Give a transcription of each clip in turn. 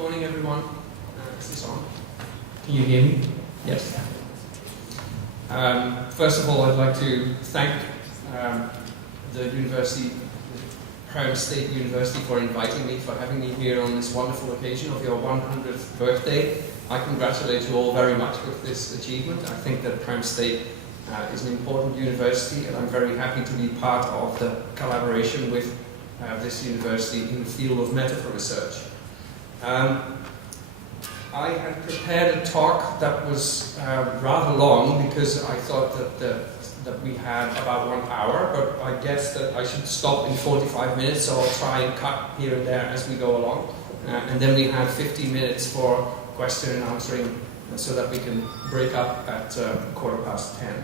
morning, everyone. Is this on? Can you hear me? Yes. First of all, I'd like to thank the university, Perm State University, for inviting me, for having me here on this wonderful occasion of your 100th birthday. I congratulate you all very much with this achievement. I think that Perm State is an important university, and I'm very happy to be part of the collaboration with this university in the field of metaphor research. I had prepared a talk that was rather long because I thought that we had about 1 hour, but I guess that I should stop in 45 minutes, so I'll try and cut here and there as we go along. And then we have 15 minutes for question and answering so that we can break up at 10:15.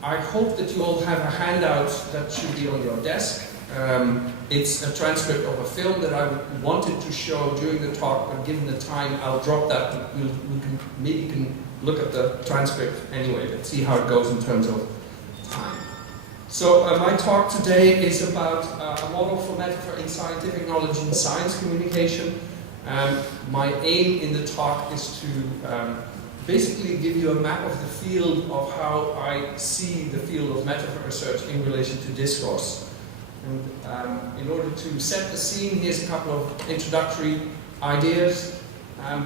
I hope that you all have a handout that should be on your desk. It's a transcript of a film that I wanted to show during the talk, but given the time, I'll drop that. Maybe you can look at the transcript anyway, but see how it goes in terms of time. So my talk today is about a model for metaphor in scientific knowledge and science communication. My aim in the talk is to basically give you a map of the field of how I see the field of metaphor research in relation to discourse. And in order to set the scene, here's a couple of introductory ideas.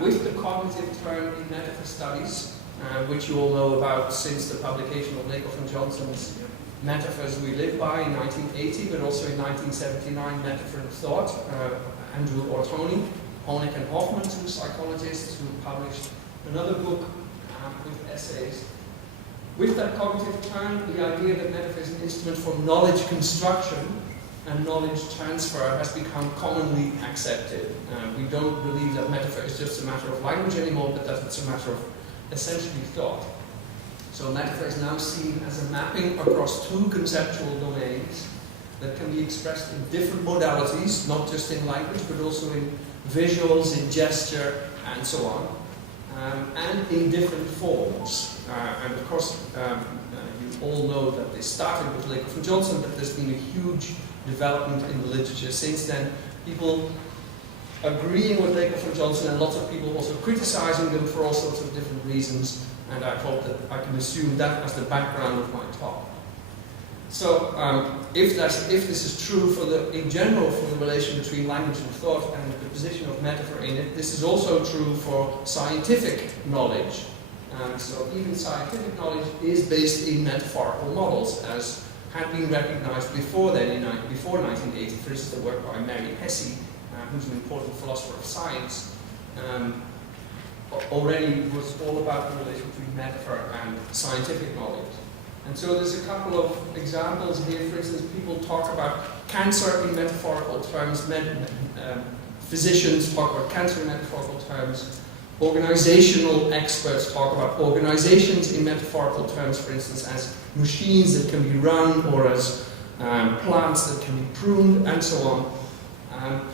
With the cognitive turn in metaphor studies, which you all know about since the publication of Lakoff and Johnson's Metaphors We Live By in 1980, but also in 1979, Metaphor and Thought, Andrew Ortoni, Honeck and Hoffman, two psychologists who published another book with essays. With that cognitive turn, the idea that metaphor is an instrument for knowledge construction and knowledge transfer has become commonly accepted. We don't believe that metaphor is just a matter of language anymore, but that it's a matter of essentially thought. So metaphor is now seen as a mapping across two conceptual domains that can be expressed in different modalities, not just in language, but also in visuals, in gesture, and so on, and in different forms. And of course, you all know that they started with Lakoff and Johnson, but there's been a huge development in the literature since then. People agreeing with Lakoff and Johnson, and lots of people also criticizing them for all sorts of different reasons, and I hope that I can assume that as the background of my talk. So, if this is true in general for the relation between language and thought and the position of metaphor in it, this is also true for scientific knowledge. So even scientific knowledge is based in metaphorical models, as had been recognized before then, before 1980. For instance, the work by Mary Hesse, who's an important philosopher of science, already was all about the relation between metaphor and scientific knowledge. And so there's a couple of examples here. For instance, people talk about cancer in metaphorical terms. Physicians talk about cancer in metaphorical terms. Organizational experts talk about organizations in metaphorical terms, for instance, as machines that can be run, or as plants that can be pruned, and so on.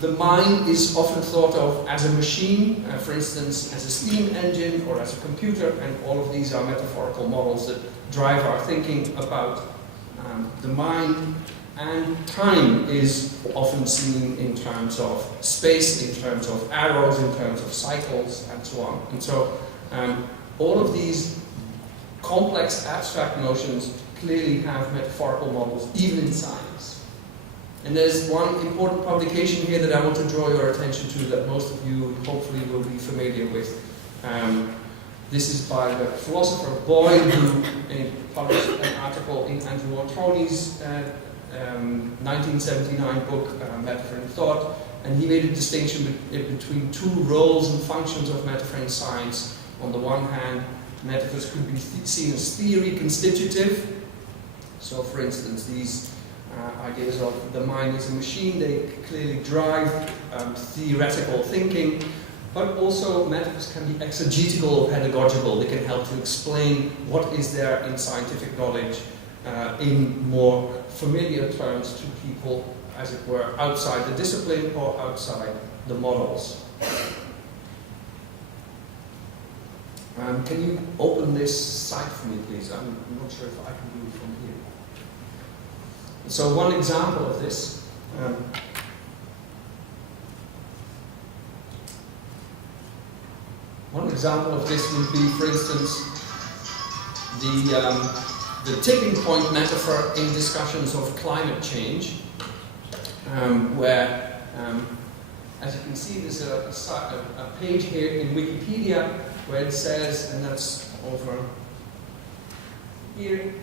The mind is often thought of as a machine, for instance, as a steam engine or as a computer, and all of these are metaphorical models that drive our thinking about the mind. And time is often seen in terms of space, in terms of arrows, in terms of cycles, and so on. And so all of these complex abstract notions clearly have metaphorical models, even in science. And there's one important publication here that I want to draw your attention to that most of you hopefully will be familiar with. This is by the philosopher Boyd, who published an article in Andrew Ortoni's 1979 book, Metaphor and Thought, and he made a distinction between two roles and functions of metaphor in science. On the one hand, metaphors could be seen as theory constitutive. So, for instance, these ideas of the mind as a machine, they clearly drive theoretical thinking, but also metaphors can be exegetical or pedagogical. They can help to explain what is there in scientific knowledge in more familiar terms to people, as it were, outside the discipline or outside the models. Can you open this site for me, please? I'm not sure if I can do it from here. So one example of this example of this would be, for instance, the tipping point metaphor in discussions of climate change, where, as you can see, there's a page here in Wikipedia where it says, and that's over here,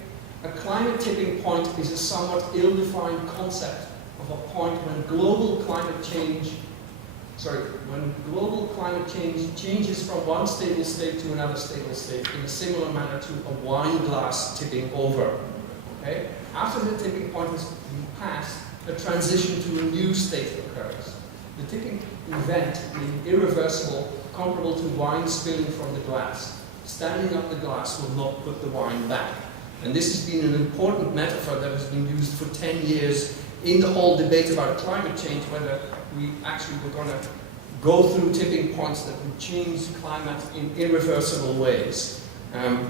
a climate tipping point is a somewhat ill-defined concept of a point when global climate change changes from one stable state to another stable state in a similar manner to a wine glass tipping over. Okay? After the tipping point has been passed, a transition to a new state occurs. The tipping event being irreversible, comparable to wine spilling from the glass. Standing up the glass will not put the wine back. And this has been an important metaphor that has been used for 10 years in the whole debate about climate change, whether we actually were going to go through tipping points that would change climate in irreversible ways.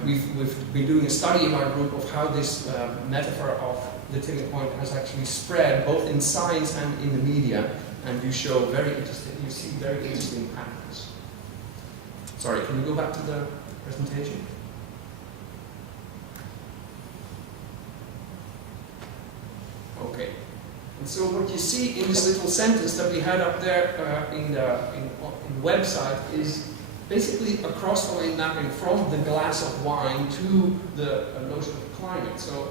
We've been doing a study in our group of how this metaphor of the tipping point has actually spread, both in science and in the media, and you see very interesting patterns. Sorry, can you go back to the presentation? Okay. And so what you see in this little sentence that we had up there in the website is basically a cross-domain mapping from the glass of wine to the notion of climate. So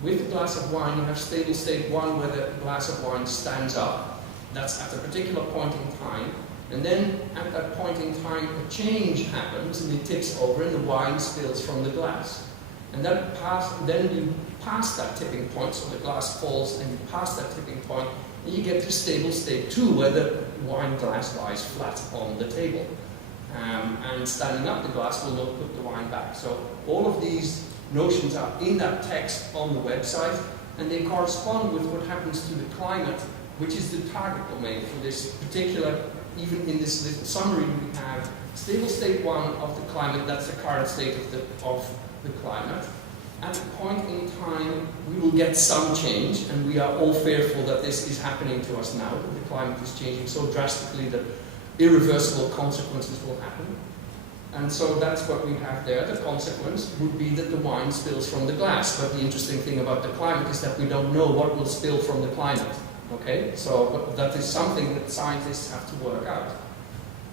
with the glass of wine, you have stable state 1 where the glass of wine stands up. That's at a particular point in time. And then at that point in time, a change happens and it tips over and the wine spills from the glass. And then you pass that tipping point, so the glass falls and you pass that tipping point, and you get to stable state 2 where the wine glass lies flat on the table. And standing up the glass will not put the wine back. So all of these notions are in that text on the website, and they correspond with what happens to the climate, which is the target domain for this particular, even in this little summary we have, stable state 1 of the climate, that's the current state of the climate. At a point in time, we will get some change, and we are all fearful that this is happening to us now, that the climate is changing so drastically that irreversible consequences will happen. And so that's what we have there. The consequence would be that the wine spills from the glass. But the interesting thing about the climate is that we don't know what will spill from the climate. Okay? So that is something that scientists have to work out.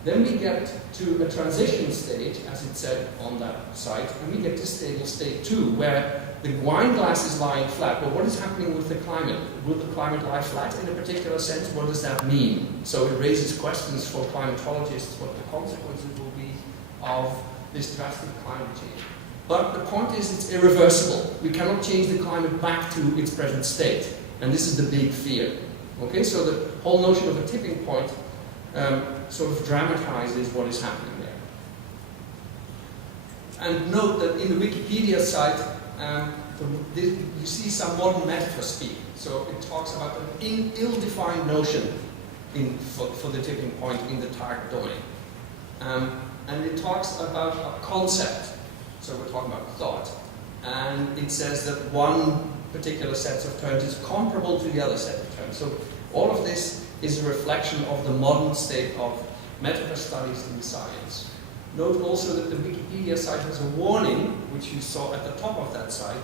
Then we get to a transition state, as it said on that site, and we get to stable state 2, where the wine glass is lying flat. But what is happening with the climate? Will the climate lie flat in a particular sense? What does that mean? So it raises questions for climatologists what the consequences will be of this drastic climate change. But the point is it's irreversible. We cannot change the climate back to its present state. And this is the big fear. Okay, so the whole notion of a tipping point sort of dramatizes what is happening there. And note that in the Wikipedia site, you see some modern metaphor speak. So it talks about an ill-defined notion for the tipping point in the target domain. And it talks about a concept. So we're talking about thought. And it says that one particular set of terms is comparable to the other set of terms. So all of this is a reflection of the modern state of metaphor studies in science. Note also that the Wikipedia site has a warning, which you saw at the top of that site,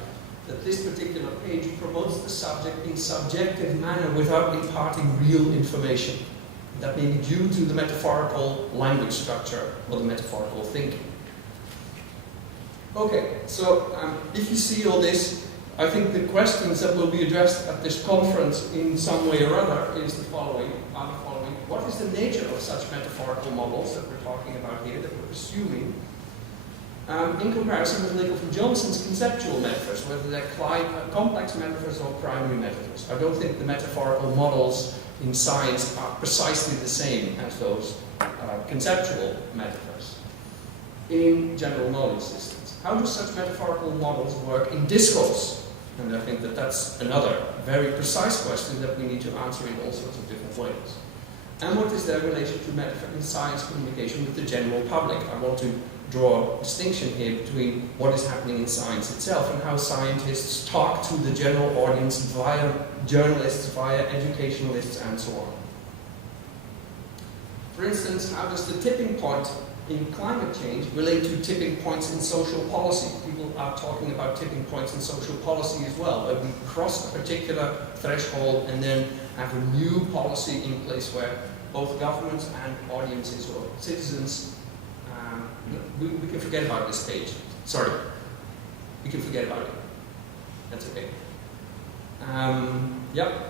that this particular page promotes the subject in subjective manner without imparting real information. That may be due to the metaphorical language structure or the metaphorical thinking. Okay, so if you see all this, I think the questions that will be addressed at this conference in some way or other are the following. What is the nature of such metaphorical models that we're talking about here, that we're pursuing, in comparison with Nicholson Johnson's conceptual metaphors, whether they're complex metaphors or primary metaphors? I don't think the metaphorical models in science are precisely the same as those conceptual metaphors in general knowledge systems. How do such metaphorical models work in discourse? And I think that that's another very precise question that we need to answer in all sorts of different ways. And what is their relation to metaphor in science communication with the general public? I want to draw a distinction here between what is happening in science itself and how scientists talk to the general audience via journalists, via educationalists, and so on. For instance, how does the tipping point in climate change relate to tipping points in social policy. People are talking about tipping points in social policy as well, where we cross a particular threshold and then have a new policy in place where both governments and audiences or citizens, we can forget about this page. Sorry, we can forget about it. That's okay. Yep.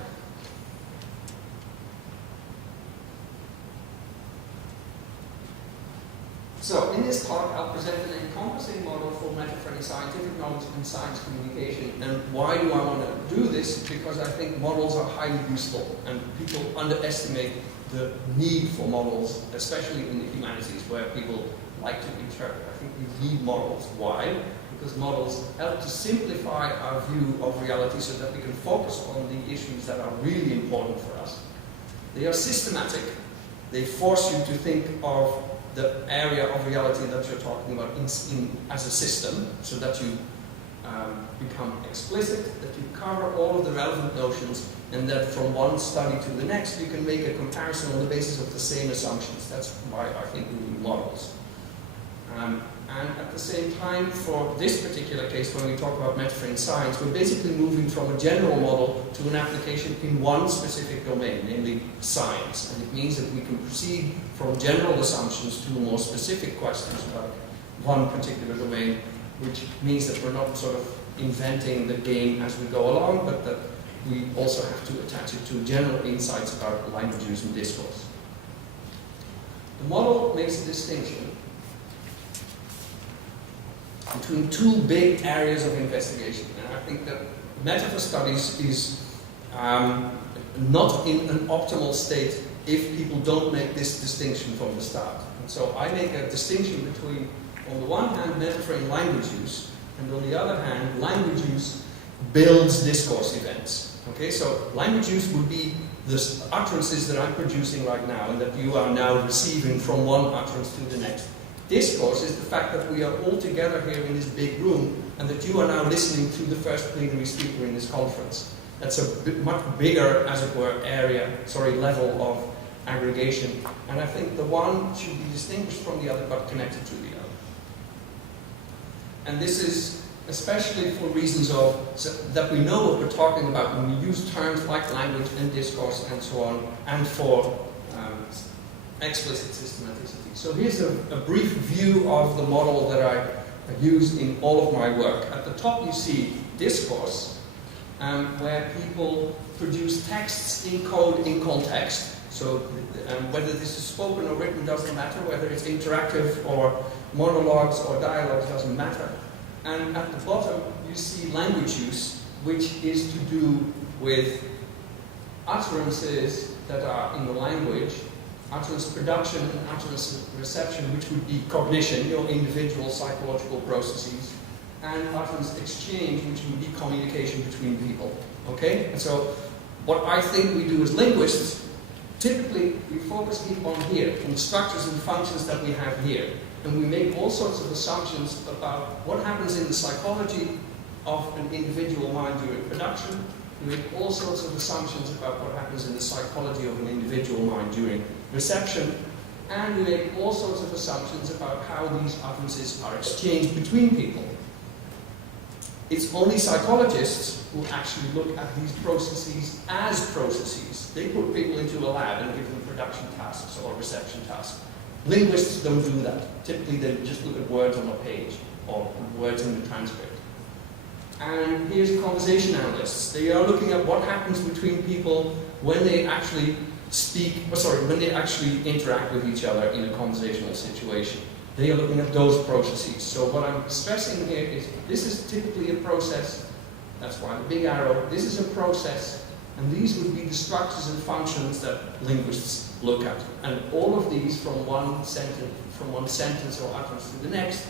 So, in this talk, I'll present an encompassing model for metaframing scientific knowledge and science communication. And why do I want to do this? Because I think models are highly useful, and people underestimate the need for models, especially in the humanities, where people like to interpret. I think we need models. Why? Because models help to simplify our view of reality so that we can focus on the issues that are really important for us. They are systematic. They force you to think of the area of reality that you're talking about as a system, so that you become explicit, that you cover all of the relevant notions, and that from one study to the next you can make a comparison on the basis of the same assumptions. That's why I think we need models. And at the same time, for this particular case, when we talk about metaframing science, we're basically moving from a general model to an application in one specific domain, namely science. And it means that we can proceed from general assumptions to more specific questions about one particular domain, which means that we're not sort of inventing the game as we go along, but that we also have to attach it to general insights about language use and discourse. The model makes a distinction between two big areas of investigation. And I think that metaphor studies is not in an optimal state if people don't make this distinction from the start. And so I make a distinction between, on the one hand, metaphoring language use, and on the other hand, language use builds discourse events. Okay, so language use would be the utterances that I'm producing right now and that you are now receiving from one utterance to the next. Discourse is the fact that we are all together here in this big room and that you are now listening to the first plenary speaker in this conference. That's a much bigger, as it were, level of aggregation. And I think the one should be distinguished from the other but connected to the other. And this is especially for reasons of that we know what we're talking about when we use terms like language and discourse and so on, and for explicit systematicity. So here's a brief view of the model that I use in all of my work. At the top you see discourse, where people produce texts in code in context. So whether this is spoken or written doesn't matter, whether it's interactive or monologues or dialogues doesn't matter. And at the bottom you see language use, which is to do with utterances that are in the language, utterance production and utterance reception, which would be cognition, your individual psychological processes, and utterance exchange, which would be communication between people. Okay? And so what I think we do as linguists, typically we focus on here, on the structures and functions that we have here. And we make all sorts of assumptions about what happens in the psychology of an individual mind during production. We make all sorts of assumptions about what happens in the psychology of an individual mind during reception, and we make all sorts of assumptions about how these utterances are exchanged between people. It's only psychologists who actually look at these processes as processes. They put people into a lab and give them production tasks or reception tasks. Linguists don't do that. Typically they just look at words on a page or words in the transcript. And here's conversation analysts. They are looking at what happens between people when they actually when they actually interact with each other in a conversational situation. They are looking at those processes. So what I'm stressing here is this is typically a process. That's why the big arrow. This is a process, and these would be the structures and functions that linguists look at. And all of these, from one sentence or utterance to the next,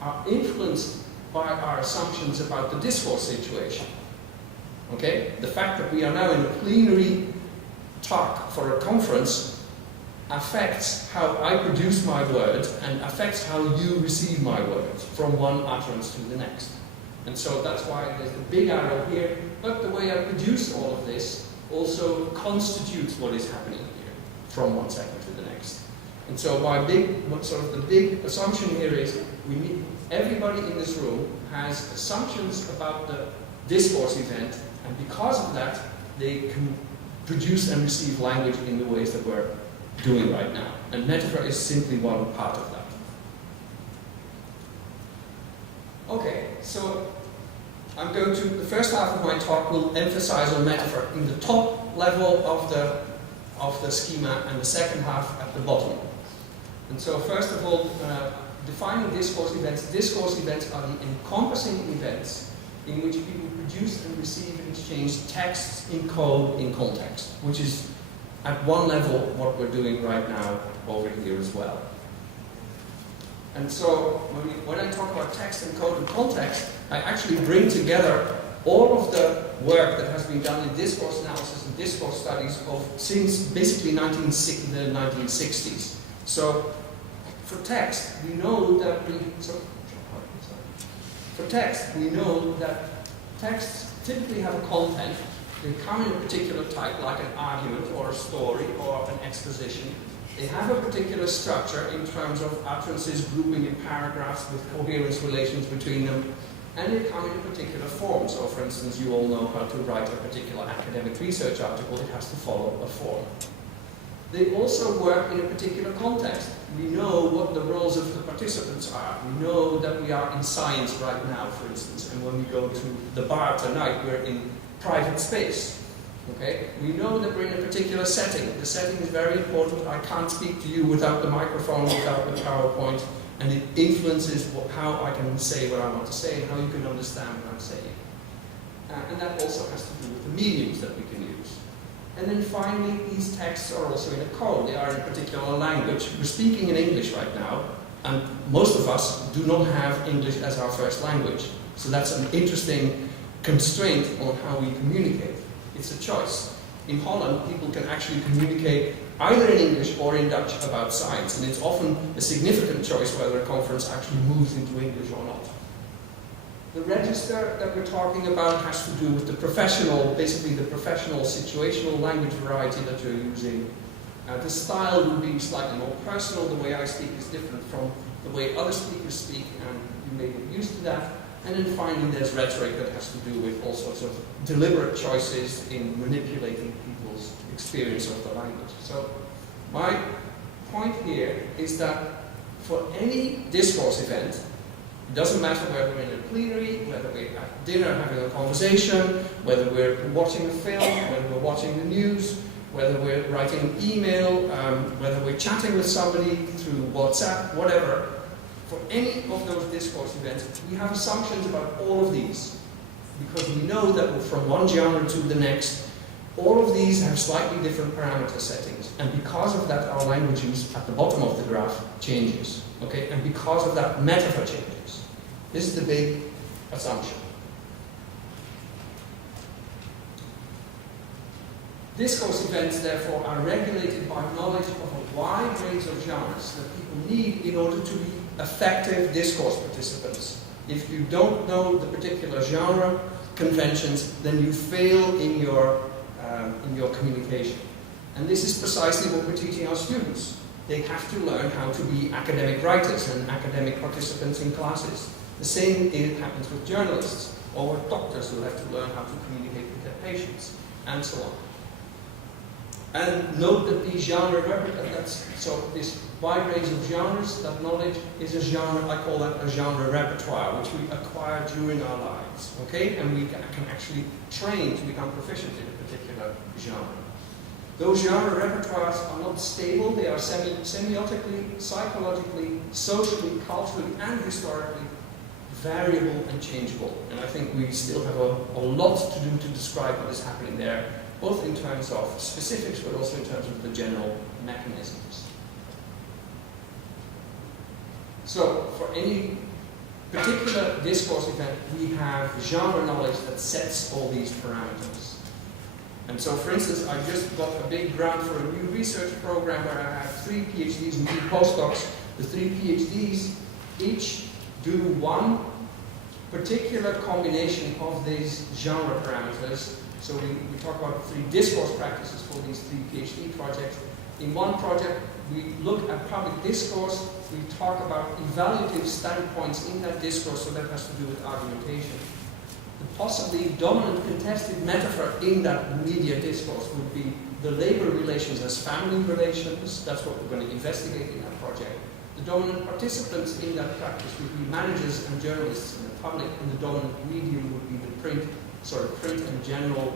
are influenced by our assumptions about the discourse situation. Okay? The fact that we are now in a plenary talk for a conference affects how I produce my words and affects how you receive my words from one utterance to the next. And so that's why there's the big arrow here, but the way I produce all of this also constitutes what is happening here from one second to the next. And so the big assumption here is everybody in this room has assumptions about the discourse event, and because of that, they can produce and receive language in the ways that we're doing right now. And metaphor is simply one part of that. Okay, so the first half of my talk will emphasize on metaphor in the top level of the schema, and the second half at the bottom. And so first of all, defining discourse events. Discourse events are the encompassing events in which people produce and receive and exchange texts in code in context, which is at one level what we're doing right now over here as well. And so when I talk about text and code and context, I actually bring together all of the work that has been done in discourse analysis and discourse studies since basically the 1960s. So for text, we know that texts typically have a content. They come in a particular type, like an argument or a story or an exposition. They have a particular structure in terms of utterances, grouping in paragraphs with coherence relations between them, and they come in a particular form. So for instance, you all know how to write a particular academic research article. It has to follow a form. They also work in a particular context. We know what the roles of the participants are. We know that we are in science right now, for instance, and when we go to the bar tonight, we're in private space. Okay? We know that we're in a particular setting. The setting is very important. I can't speak to you without the microphone, without the PowerPoint, and it influences how I can say what I want to say and how you can understand what I'm saying. And that also has to do with the mediums that we can use. And then finally, these texts are also in a code. They are in a particular language. We're speaking in English right now, and most of us do not have English as our first language. So that's an interesting constraint on how we communicate. It's a choice. In Holland, people can actually communicate either in English or in Dutch about science, and it's often a significant choice whether a conference actually moves into English or not. The register that we're talking about has to do with the professional, basically the professional situational language variety that you're using. The style will be slightly more personal. The way I speak is different from the way other speakers speak, and you may get used to that. And then finally, there's rhetoric that has to do with all sorts of deliberate choices in manipulating people's experience of the language. So my point here is that for any discourse event, it doesn't matter whether we're in a plenary, whether we're at dinner having a conversation, whether we're watching a film, whether we're watching the news, whether we're writing an email, whether we're chatting with somebody through WhatsApp, whatever. For any of those discourse events, we have assumptions about all of these, because we know that from one genre to the next, all of these have slightly different parameter settings, and because of that, our language use at the bottom of the graph changes. Okay, and because of that, metaphor changes. This is the big assumption. Discourse events, therefore, are regulated by knowledge of a wide range of genres that people need in order to be effective discourse participants. If you don't know the particular genre conventions, then you fail in your communication. And this is precisely what we're teaching our students. They have to learn how to be academic writers and academic participants in classes. The same happens with journalists or with doctors who have to learn how to communicate with their patients, and so on. And note that these genre so this wide range of genres, that knowledge is a genre, I call that a genre repertoire, which we acquire during our lives, okay? And we can actually train to become proficient in a particular genre. Those genre repertoires are not stable, they are semiotically, psychologically, socially, culturally, and historically variable and changeable. And I think we still have a lot to do to describe what is happening there, both in terms of specifics, but also in terms of the general mechanisms. So, for any particular discourse event, we have genre knowledge that sets all these parameters. And so, for instance, I just got a big grant for a new research program where I have 3 PhDs and 2 postdocs. The 3 PhDs each do one particular combination of these genre parameters. So we talk about 3 discourse practices for these 3 PhD projects. In one project, we look at public discourse, we talk about evaluative standpoints in that discourse, so that has to do with argumentation. The possibly dominant contested metaphor in that media discourse would be the labor relations as family relations. That's what we're going to investigate in that project. The dominant participants in that practice would be managers and journalists in the public, and the dominant medium would be the print and general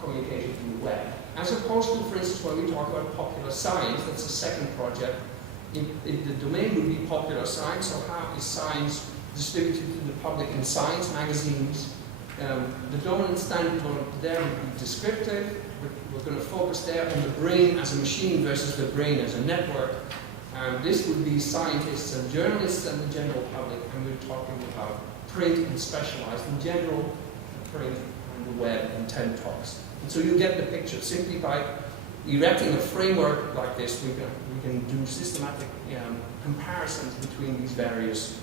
communication in the web. As opposed to, for instance, when we talk about popular science, that's the second project, the domain would be popular science, so how is science distributed to the public in science magazines? The dominant standpoint there would be descriptive. We're going to focus there on the brain as a machine versus the brain as a network. This would be scientists and journalists and the general public, and we're talking about print and specialized in general, the print and the web and TED Talks. And so you get the picture. Simply by erecting a framework like this, we can do systematic comparisons between these various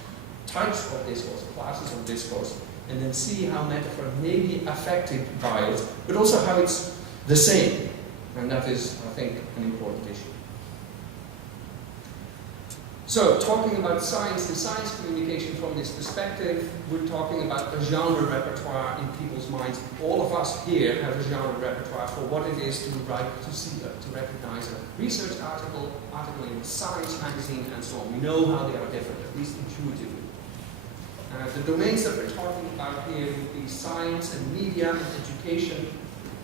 types of discourse, classes of discourse, and then see how metaphor may be affected by it, but also how it's the same. And that is, I think, an important issue. So, talking about science and science communication from this perspective, we're talking about a genre repertoire in people's minds. All of us here have a genre repertoire for what it is to write, to recognize a research article in a science magazine, and so on. We know how they are different, at least intuitively. The domains that we're talking about here would be science and media and education.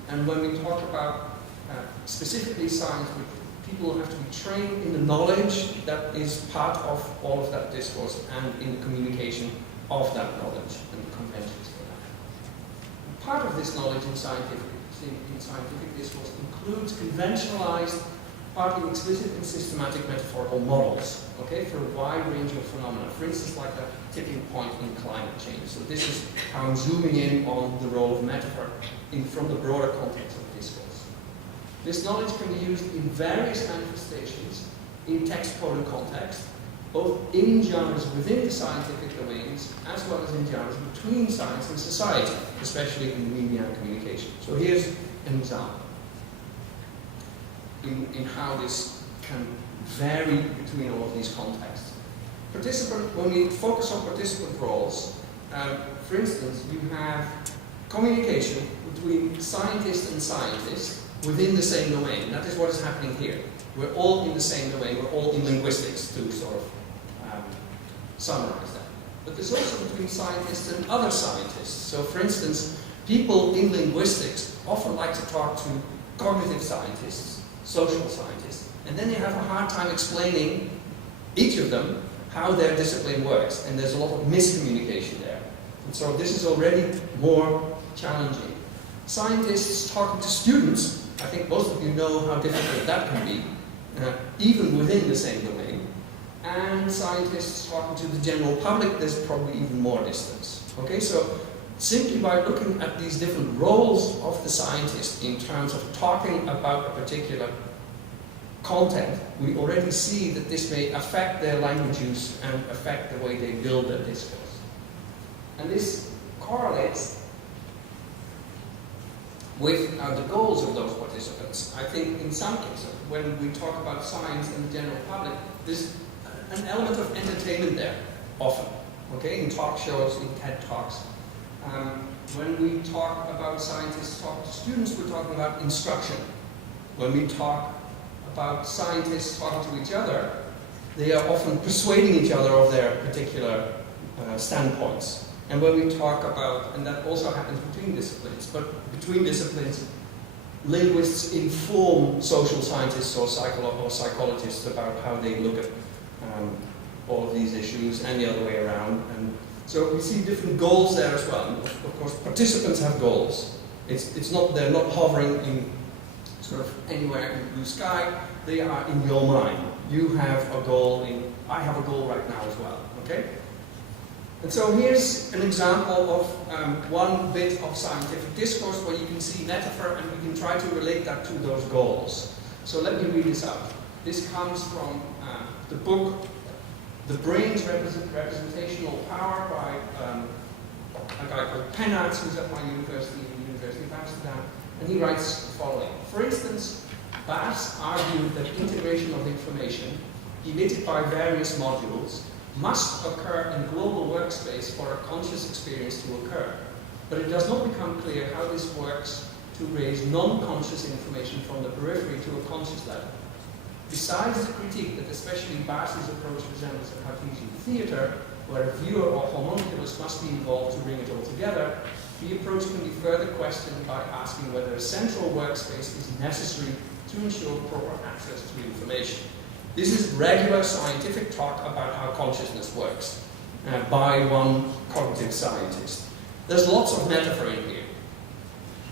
And when we talk about specifically science, people have to be trained in the knowledge that is part of all of that discourse and in the communication of that knowledge and the conventions for that. And part of this knowledge in scientific discourse includes conventionalized, partly explicit and systematic metaphorical models, okay, for a wide range of phenomena. For instance, like the tipping point in climate change. So this is how I'm zooming in on the role of metaphor from the broader context of discourse. This knowledge can be used in various manifestations in text-quoted context, both in genres within the scientific domains, as well as in genres between science and society, especially in media and communication. So here's an example in how this can vary between all of these contexts. When we focus on participant roles, for instance, you have communication between scientist and scientist within the same domain. That is what is happening here. We're all in the same domain, we're all in linguistics to sort of summarize that. But there's also between scientists and other scientists. So for instance, people in linguistics often like to talk to cognitive scientists, social scientists, and then they have a hard time explaining, each of them, how their discipline works. And there's a lot of miscommunication there. And so this is already more challenging. Scientists talking to students, I think most of you know how difficult that can be, even within the same domain. And scientists talking to the general public, there's probably even more distance. Okay, so simply by looking at these different roles of the scientist in terms of talking about a particular content, we already see that this may affect their language use and affect the way they build their discourse. And this correlates with the goals of those participants. I think in some cases, when we talk about science and the general public, there's an element of entertainment there, often, okay, in talk shows, in TED Talks. When we talk about scientists talking to students, we're talking about instruction. When we talk about scientists talking to each other, they are often persuading each other of their particular standpoints. And when we talk about, and that also happens between disciplines, but between disciplines, linguists inform social scientists or psychologists about how they look at all of these issues and the other way around. And so we see different goals there as well. And of course, participants have goals. They're not hovering in sort of anywhere in the blue sky. They are in your mind. You have a goal I have a goal right now as well, okay? And so here's an example of one bit of scientific discourse where you can see metaphor and we can try to relate that to those goals. So let me read this out. This comes from the book, The Brain's Representational Power by a guy called Penarts, who's at my university, the University of Amsterdam. And he writes the following. For instance, Bass argued that integration of information emitted by various modules must occur in global workspace for a conscious experience to occur. But it does not become clear how this works to raise non-conscious information from the periphery to a conscious level. Besides the critique that especially Bass's approach resembles a Cartesian theatre, where a viewer or homunculus must be involved to bring it all together, the approach can be further questioned by asking whether a central workspace is necessary to ensure proper access to information. This is regular scientific talk about how consciousness works by one cognitive scientist. There's lots of metaphor in here.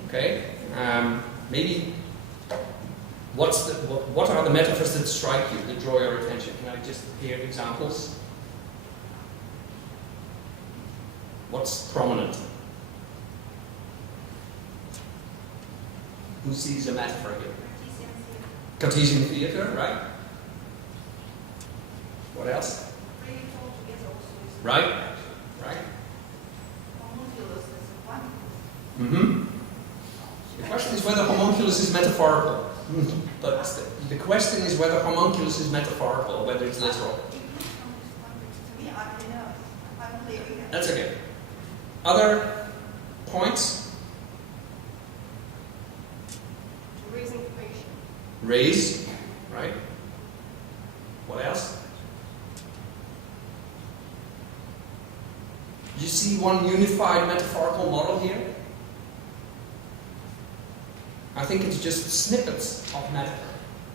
Okay? Maybe what are the metaphors that strike you, that draw your attention? Can I just hear examples? What's prominent? Who sees a metaphor here? Cartesian theatre, right? What else? Right? Right? Mm-hmm. The question is whether homunculus is metaphorical. But the question is whether homunculus is metaphorical or whether it's literal. That's okay. Other points? Raise information. Raise, right? What else? Do you see one unified metaphorical model here? I think it's just snippets of metaphor.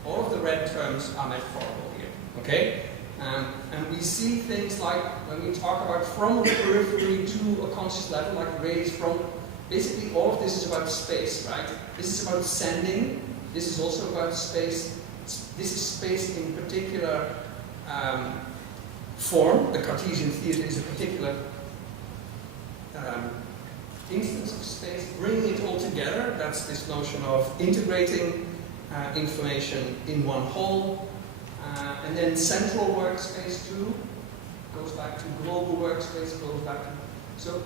All of the red terms are metaphorical here, okay? And we see things like, when we talk about from the periphery to a conscious level, like raise from, basically all of this is about space, right? This is about sending, this is also about space. This is space in particular form. The Cartesian theatre is a particular instance of space, bringing it all together. That's this notion of integrating information in one whole. And then central workspace too, goes back to global workspace, goes back to... So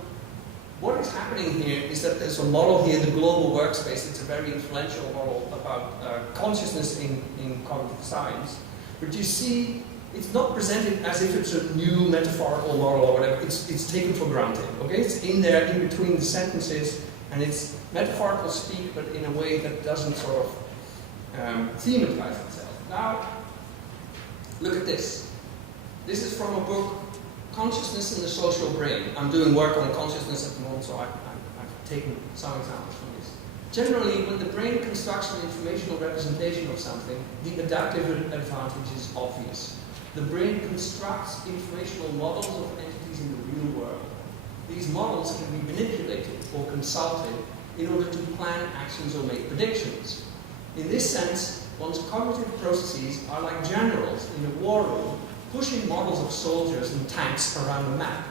what is happening here is that there's a model here, the global workspace. It's a very influential model about consciousness in cognitive science. But you see, it's not presented as if it's a new metaphorical model or whatever. It's taken for granted, okay? It's in there, in between the sentences, and it's metaphorical speak, but in a way that doesn't sort of thematize itself. Now, look at this. This is from a book, Consciousness in the Social Brain. I'm doing work on consciousness at the moment, so I've taken some examples from this. Generally, when the brain constructs an informational representation of something, the adaptive advantage is obvious. The brain constructs informational models of entities in the real world. These models can be manipulated or consulted in order to plan actions or make predictions. In this sense, one's cognitive processes are like generals in a war room pushing models of soldiers and tanks around a map.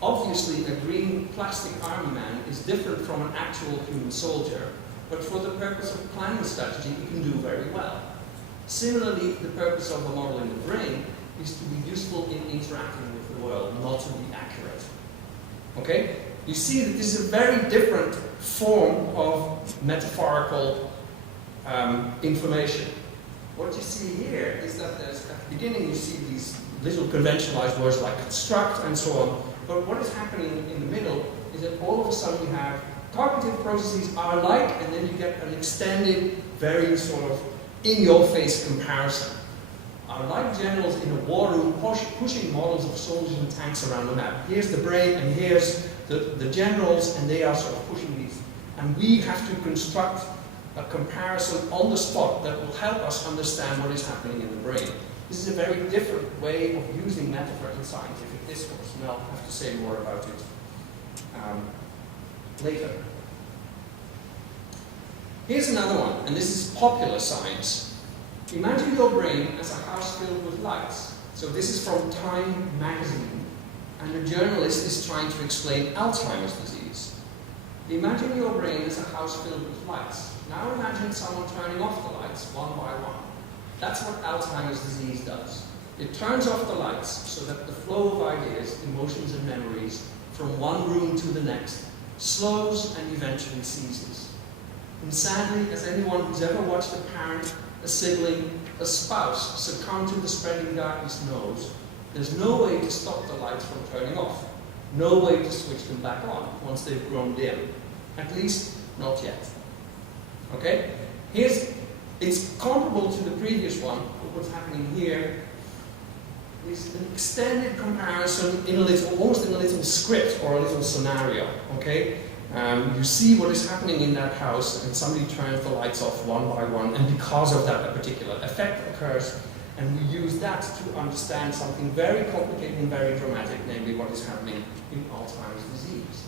Obviously, a green plastic army man is different from an actual human soldier, but for the purpose of planning strategy, it can do very well. Similarly, the purpose of a model in the brain is to be useful in interacting with the world, not to be accurate. Okay? You see that this is a very different form of metaphorical information. What you see here is that there's, at the beginning you see these little conventionalized words like construct and so on, but what is happening in the middle is that all of a sudden you have cognitive processes are like, and then you get an extended, very sort of in-your-face comparison. Are like generals in a war room pushing models of soldiers and tanks around the map. Here's the brain and here's the generals, and they are sort of pushing these. And we have to construct a comparison on the spot that will help us understand what is happening in the brain. This is a very different way of using metaphor in scientific discourse, and I'll have to say more about it later. Here's another one, and this is popular science. Imagine your brain as a house filled with lights. So this is from Time magazine, and a journalist is trying to explain Alzheimer's disease. Imagine your brain as a house filled with lights. Now imagine someone turning off the lights one by one. That's what Alzheimer's disease does. It turns off the lights so that the flow of ideas, emotions and memories from one room to the next slows and eventually ceases. And sadly, as anyone who's ever watched a parent, a sibling, a spouse succumb to the spreading darkness knows, there's no way to stop the lights from turning off. No way to switch them back on once they've grown dim. At least, not yet. Okay? It's comparable to the previous one, but what's happening here is an extended comparison almost in a little script or a little scenario. Okay? You see what is happening in that house, and somebody turns the lights off one by one, and because of that, a particular effect occurs, and we use that to understand something very complicated and very dramatic, namely what is happening in Alzheimer's disease.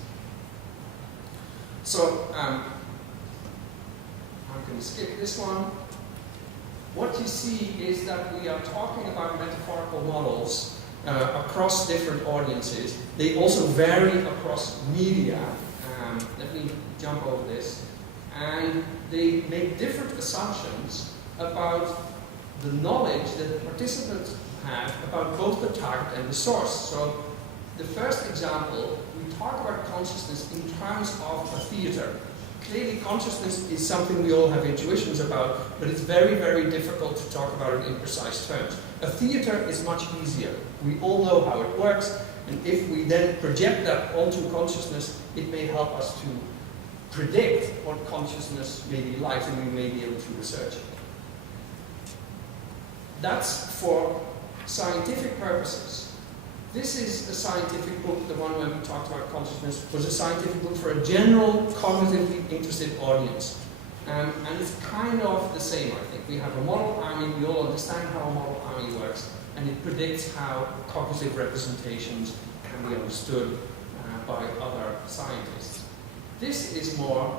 So, I'm going to skip this one. What you see is that we are talking about metaphorical models across different audiences. They also vary across media. Let me jump over this. And they make different assumptions about the knowledge that the participants have about both the target and the source. So the first example, we talk about consciousness in terms of a theater. Clearly consciousness is something we all have intuitions about, but it's very, very difficult to talk about it in precise terms. A theater is much easier. We all know how it works, and if we then project that onto consciousness, it may help us to predict what consciousness may be like, and we may be able to research it. That's for scientific purposes. This is a scientific book, the one where we talked about consciousness, was a scientific book for a general, cognitively interested audience. And it's kind of the same, I think. We have a model army, we all understand how a model army works, and it predicts how cognitive representations can be understood by other scientists. This is more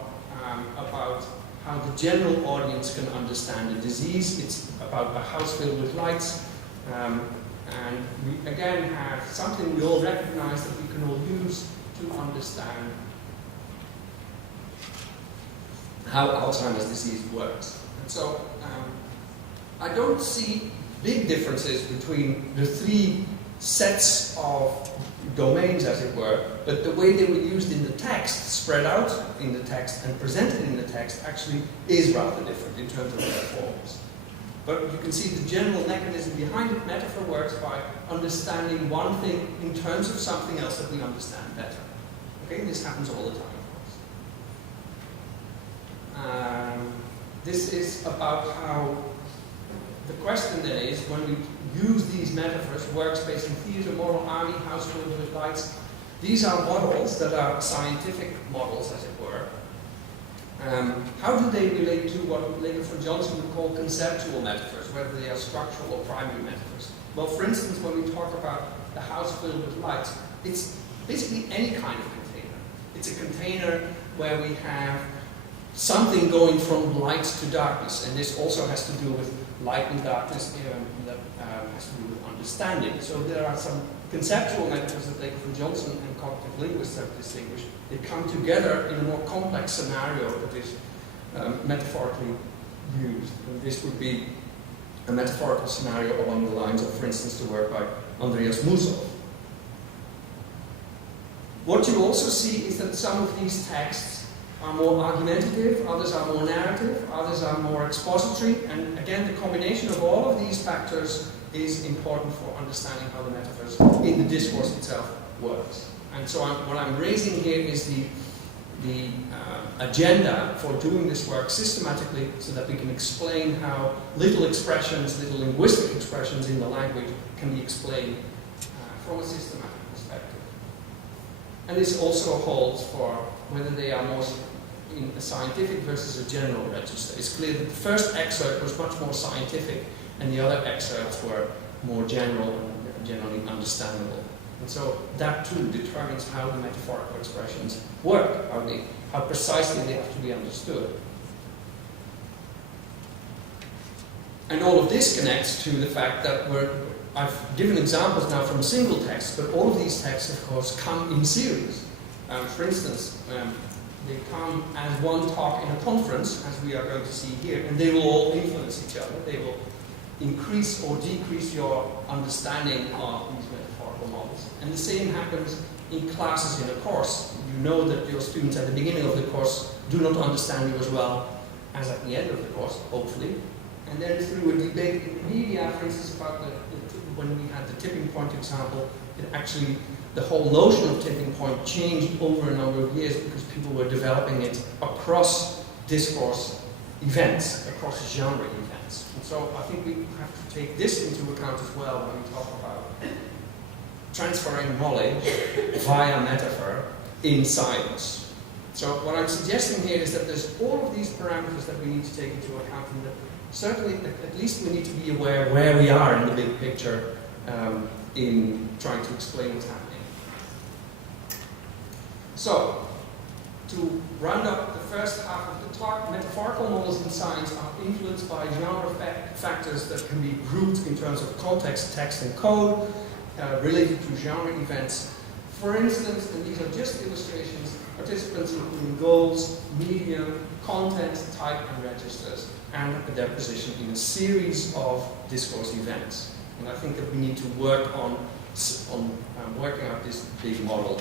about how the general audience can understand a disease. It's about a house filled with lights. And we again have something we all recognize that we can all use to understand how Alzheimer's disease works. And so I don't see big differences between the three sets of domains, as it were, but the way they were used in the text, spread out in the text and presented in the text, actually is rather different in terms of their forms. But you can see the general mechanism behind it. Metaphor works by understanding one thing in terms of something else that we understand better. Okay, this happens all the time, of course. This is about how the question then is, when we use these metaphors, workspace and theatre, moral army, house filled with lights, these are models that are scientific models, as it were. How do they relate to what Laker von Johnson would call conceptual metaphors, whether they are structural or primary metaphors? Well, for instance, when we talk about the house filled with lights, it's basically any kind of container. It's a container where we have something going from light to darkness, and this also has to do with light and darkness that has to do with understanding. So there are some conceptual metaphors that Laker von Johnson and cognitive linguists have distinguished. They come together in a more complex scenario that is metaphorically used. And this would be a metaphorical scenario along the lines of, for instance, the work by Andreas Musov. What you also see is that some of these texts are more argumentative, others are more narrative, others are more expository, and again, the combination of all of these factors is important for understanding how the metaphors in the discourse itself works. And so what I'm raising here is the agenda for doing this work systematically so that we can explain how little expressions, little linguistic expressions in the language can be explained from a systematic perspective. And this also holds for whether they are more in a scientific versus a general register. It's clear that the first excerpt was much more scientific and the other excerpts were more general and generally understandable. And so that too determines how the metaphorical expressions work, how precisely they have to be understood. And all of this connects to the fact that I've given examples now from single texts, but all of these texts, of course, come in series. For instance, they come as one talk in a conference, as we are going to see here, and they will all influence each other. They will increase or decrease your understanding of these metaphorical models. And the same happens in classes in a course. You know that your students at the beginning of the course do not understand you as well as at the end of the course, hopefully. And then through a debate in the media, for instance, about when we had the tipping point example, it actually, the whole notion of tipping point changed over a number of years because people were developing it across discourse events, across genre events. And so I think we have to take this into account as well when we talk about transferring knowledge via metaphor in science. So what I'm suggesting here is that there's all of these parameters that we need to take into account, and that certainly at least we need to be aware where we are in the big picture in trying to explain what's happening. So, to round up the first half of the talk, metaphorical models in science are influenced by genre factors that can be grouped in terms of context, text, and code, related to genre events. For instance, and these are just illustrations, participants including goals, medium, content, type, and registers, and their position in a series of discourse events. And I think that we need to work on working out this big model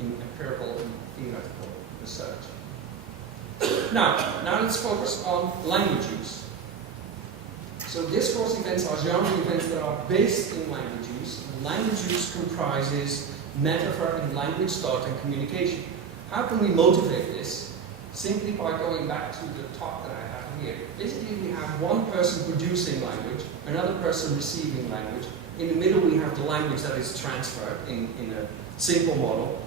in empirical and theoretical research. Now let's focus on language use. So discourse events are genre events that are based in language use. And language use comprises metaphor in language thought and communication. How can we motivate this? Simply by going back to the talk that I have here. Basically, we have one person producing language, another person receiving language. In the middle, we have the language that is transferred in a simple model.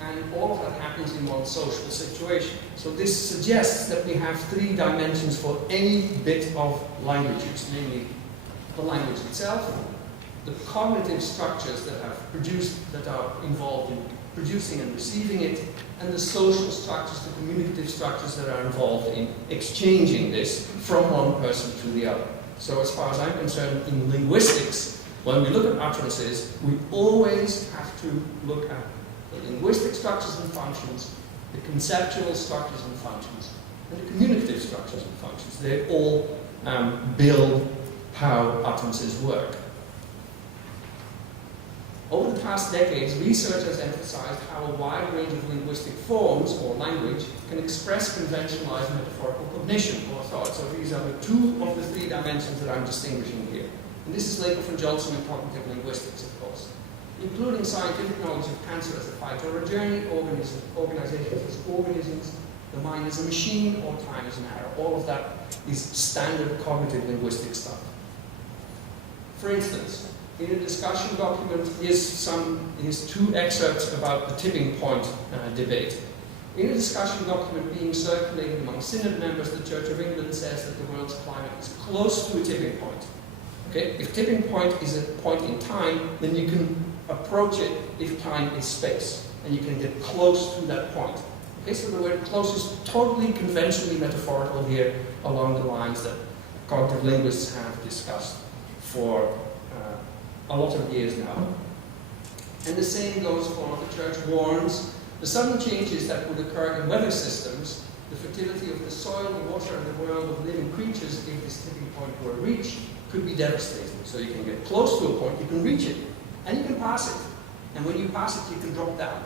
And all of that happens in one social situation. So this suggests that we have three dimensions for any bit of language use, namely the language itself, the cognitive structures that are involved in producing and receiving it, and the social structures, the communicative structures that are involved in exchanging this from one person to the other. So as far as I'm concerned, in linguistics, when we look at utterances, we always have to look at the linguistic structures and functions, the conceptual structures and functions, and the communicative structures and functions. They all build how utterances work. Over the past decades, research has emphasized how a wide range of linguistic forms, or language, can express conventionalized metaphorical cognition, or thought. So these are the two of the three dimensions that I'm distinguishing here. And this is Lakoff and Johnson in cognitive linguistics, of course. Including scientific knowledge of cancer as a fight or a journey, organizations as organisms, the mind as a machine, or time as an arrow. All of that is standard cognitive linguistic stuff. For instance, in a discussion document, here's two excerpts about the tipping point debate. In a discussion document being circulated among synod members, the Church of England says that the world's climate is close to a tipping point. Okay? If tipping point is a point in time, then you can approach it if time is space, and you can get close to that point. Okay, so the word close is totally conventionally metaphorical here, along the lines that cognitive linguists have discussed for a lot of years now. And the same goes for what the Church warns. The sudden changes that would occur in weather systems, the fertility of the soil, the water, and the world of living creatures if this tipping point were reached, could be devastating. So you can get close to a point, you can reach it, and you can pass it. And when you pass it, you can drop down.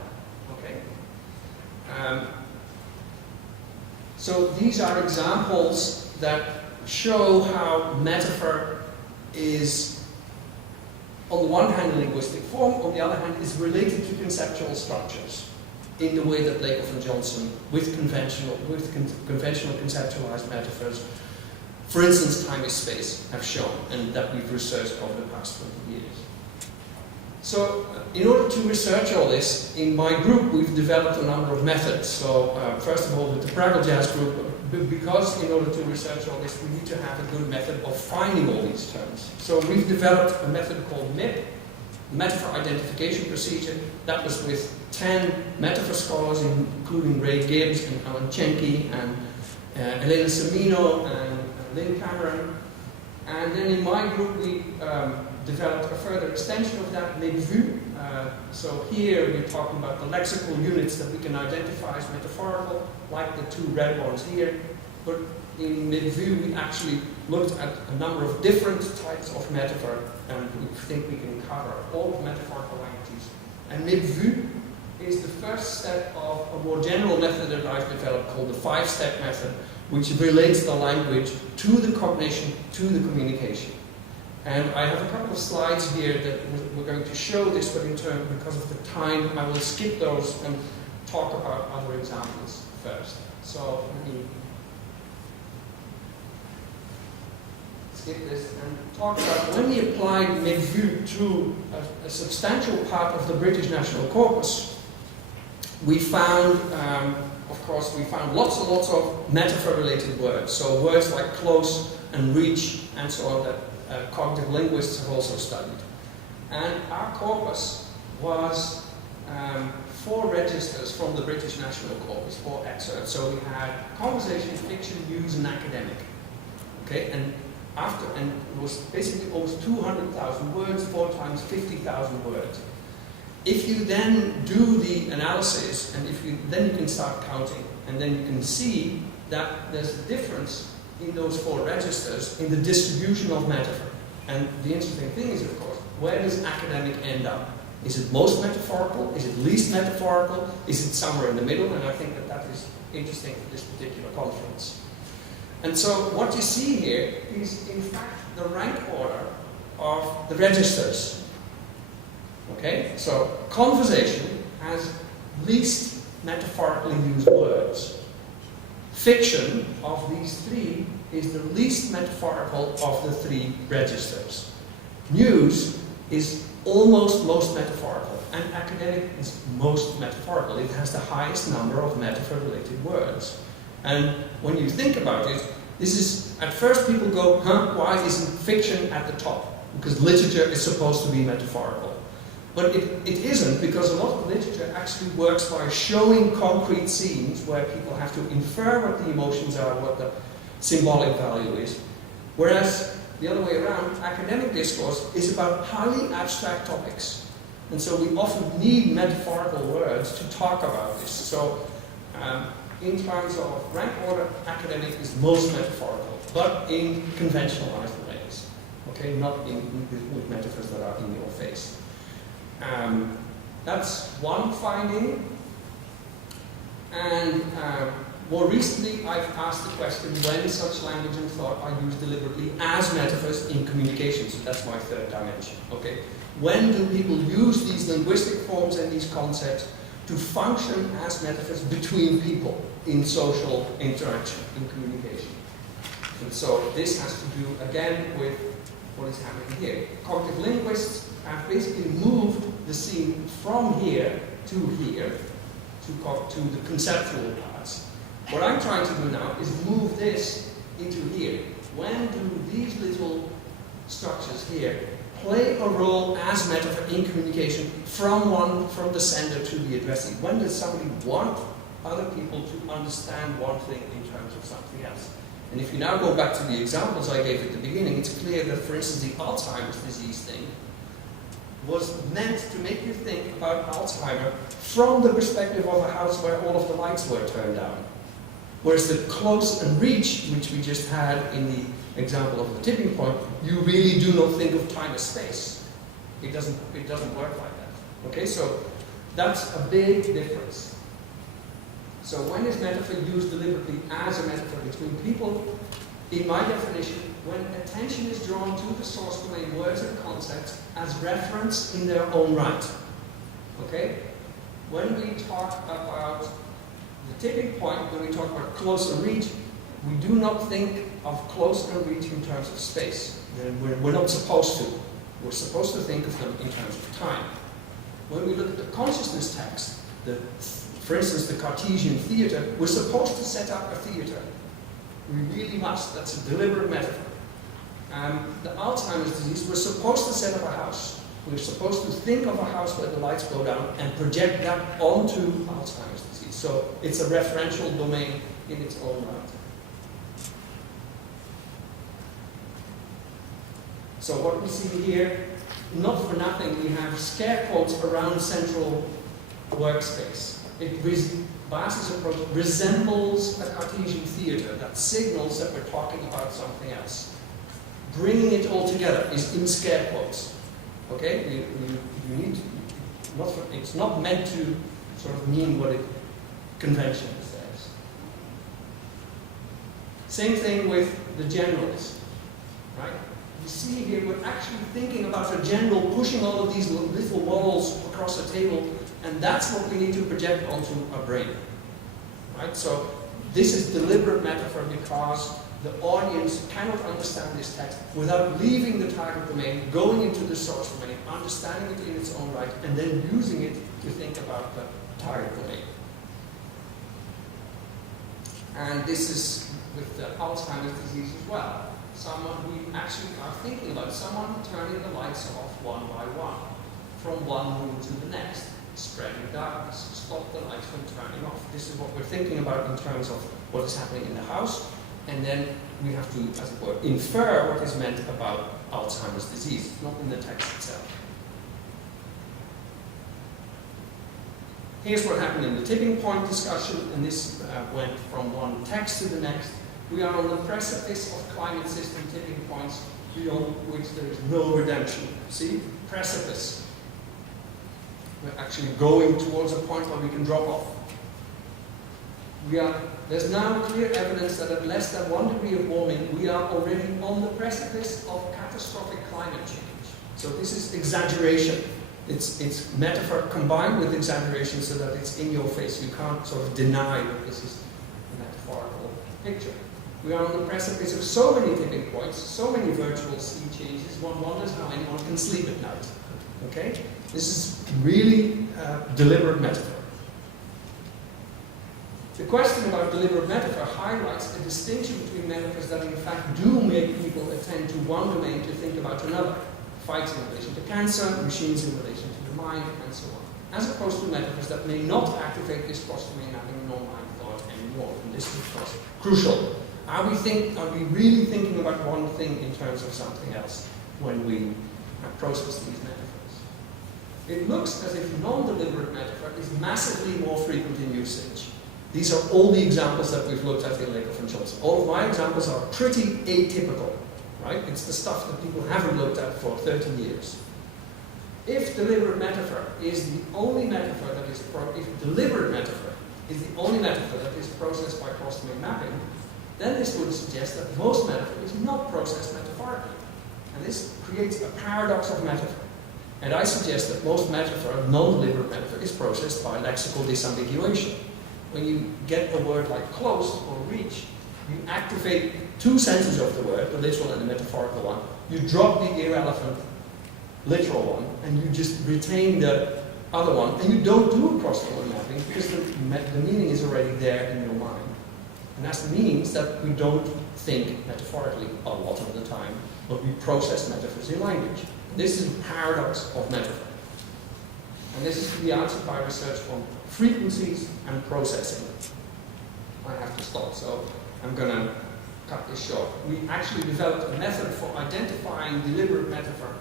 Okay? So these are examples that show how metaphor is, on the one hand, a linguistic form, on the other hand, is related to conceptual structures in the way that Lakoff and Johnson, with conventional conceptualized metaphors, for instance, time is space, have shown, and that we've researched over the past 20 years. So, in order to research all this, in my group, we've developed a number of methods. So, first of all, with the Pragal Jazz group, because in order to research all this, we need to have a good method of finding all these terms. So we've developed a method called MIP, Metaphor Identification Procedure. That was with 10 metaphor scholars, including Ray Gibbs and Alan Chenke and Elena Semino and Lynn Cameron. And then in my group, we developed a further extension of that, MIP-VU. So here we're talking about the lexical units that we can identify as metaphorical, like the two red ones here. But in MIP-VU, we actually looked at a number of different types of metaphor, and we think we can cover all of metaphorical languages. And MIP-VU is the first step of a more general method that I've developed called the 5-step method, which relates the language to the cognition, to the communication. And I have a couple of slides here that we're going to show this, but in turn, because of the time, I will skip those and talk about other examples first. So let me skip this and talk about when we applied Medvu to a substantial part of the British national corpus, we found, of course, we found lots and lots of metaphor-related words. So words like close and reach and so on that cognitive linguists have also studied. And our corpus was 4 registers from the British national corpus, 4 excerpts. So we had conversation, fiction, news, and academic. Okay, and it was basically almost 200,000 words, 4 times 50,000 words. If you then do the analysis, and then you can start counting, and then you can see that there's a difference in those 4 registers in the distribution of metaphor. And the interesting thing is, of course, where does academic end up? Is it most metaphorical? Is it least metaphorical? Is it somewhere in the middle? And I think that that is interesting for this particular conference. And so what you see here is, in fact, the rank order of the registers. Okay? So conversation has least metaphorically used words. Fiction, of these 3, is the least metaphorical of the 3 registers. News is almost most metaphorical, and academic is most metaphorical. It has the highest number of metaphor-related words. And when you think about it, this is, at first people go, why isn't fiction at the top? Because literature is supposed to be metaphorical. But it isn't, because a lot of literature actually works by showing concrete scenes where people have to infer what the emotions are, what the symbolic value is. Whereas the other way around, academic discourse is about highly abstract topics. And so we often need metaphorical words to talk about this. So in terms of rank order, academic is most metaphorical, but in conventionalized ways. Okay, not with metaphors that are in your face. That's one finding. And more recently, I've asked the question when such language and thought are used deliberately as metaphors in communication. So that's my 3rd dimension. Okay, when do people use these linguistic forms and these concepts to function as metaphors between people in social interaction, in communication? And so this has to do, again, with what is happening here. Cognitive linguists have basically moved the scene from here to here, to the conceptual parts. What I'm trying to do now is move this into here. When do these little structures here play a role as metaphor in communication from the sender to the addressee? When does somebody want other people to understand one thing in terms of something else? And if you now go back to the examples I gave at the beginning, it's clear that, for instance, the Alzheimer's disease thing was meant to make you think about Alzheimer from the perspective of a house where all of the lights were turned down. Whereas the close and reach, which we just had in the example of the tipping point, you really do not think of time as space. It doesn't work like that. Okay, so that's a big difference. So when is metaphor used deliberately as a metaphor between people? In my definition, when attention is drawn to the source domain words and concepts as reference in their own right. Okay? When we talk about the tipping point, when we talk about close and reach, we do not think of close and reach in terms of space. We're not supposed to. We're supposed to think of them in terms of time. When we look at the consciousness text, for instance, the Cartesian theater, we're supposed to set up a theater. We really must. That's a deliberate metaphor. The Alzheimer's disease, we're supposed to set up a house. We're supposed to think of a house where the lights go down and project that onto Alzheimer's disease. So it's a referential domain in its own right. So what we see here, not for nothing, we have scare quotes around central workspace. Baze's approach resembles a Cartesian theater that signals that we're talking about something else. Bringing it all together is in scare quotes. Okay, you need to, it's not meant to sort of mean what it conventionally says. Same thing with the generals, right? You see here, we're actually thinking about a general pushing all of these little walls across a table, and that's what we need to project onto our brain, right? So this is deliberate metaphor because the audience cannot understand this text without leaving the target domain, going into the source domain, understanding it in its own right, and then using it to think about the target domain. And this is with the Alzheimer's disease as well. Someone we actually are thinking about, someone turning the lights off one by one, from one room to the next, spreading darkness, stop the lights from turning off. This is what we're thinking about in terms of what is happening in the house, and then we have to, as it were, infer what is meant about Alzheimer's disease, not in the text itself. Here's what happened in the tipping point discussion, and this went from one text to the next. We are on the precipice of climate system tipping points beyond which there is no redemption. See? Precipice. We're actually going towards a point where we can drop off. There's now clear evidence that at less than 1 degree of warming, we are already on the precipice of catastrophic climate change. So this is exaggeration. It's metaphor combined with exaggeration so that it's in your face. You can't sort of deny that this is a metaphorical picture. We are on the precipice of so many tipping points, so many virtual sea changes, one wonders how anyone can sleep at night. Okay? This is really deliberate metaphor. The question about deliberate metaphor highlights the distinction between metaphors that in fact do make people attend to one domain to think about another. Fights in relation to cancer, machines in relation to the mind, and so on. As opposed to metaphors that may not activate this cross-domain mapping nor mind thought anymore. And this is, of course, crucial. Are we really thinking about one thing in terms of something else when we process these metaphors? It looks as if non-deliberate metaphor is massively more frequent in usage. These are all the examples that we've looked at in Lakoff and Johnson. All of my examples are pretty atypical, right? It's the stuff that people haven't looked at for 30 years. If deliberate metaphor is the only metaphor that is if deliberate metaphor is the only metaphor that is processed by cross-domain mapping, then this would suggest that most metaphor is not processed metaphorically. And this creates a paradox of metaphor. And I suggest that most metaphor, non-deliberate metaphor, is processed by lexical disambiguation. When you get a word like close or reach, you activate two senses of the word, the literal and the metaphorical one. You drop the irrelevant literal one, and you just retain the other one, and you don't do a cross-domain mapping because the meaning is already there in your mind. And that means that we don't think metaphorically a lot of the time, but we process metaphors in language. This is a paradox of metaphor. And this is to be answered by research on frequencies and processing. I have to stop, so I'm going to cut this short. We actually developed a method for identifying deliberate metaphor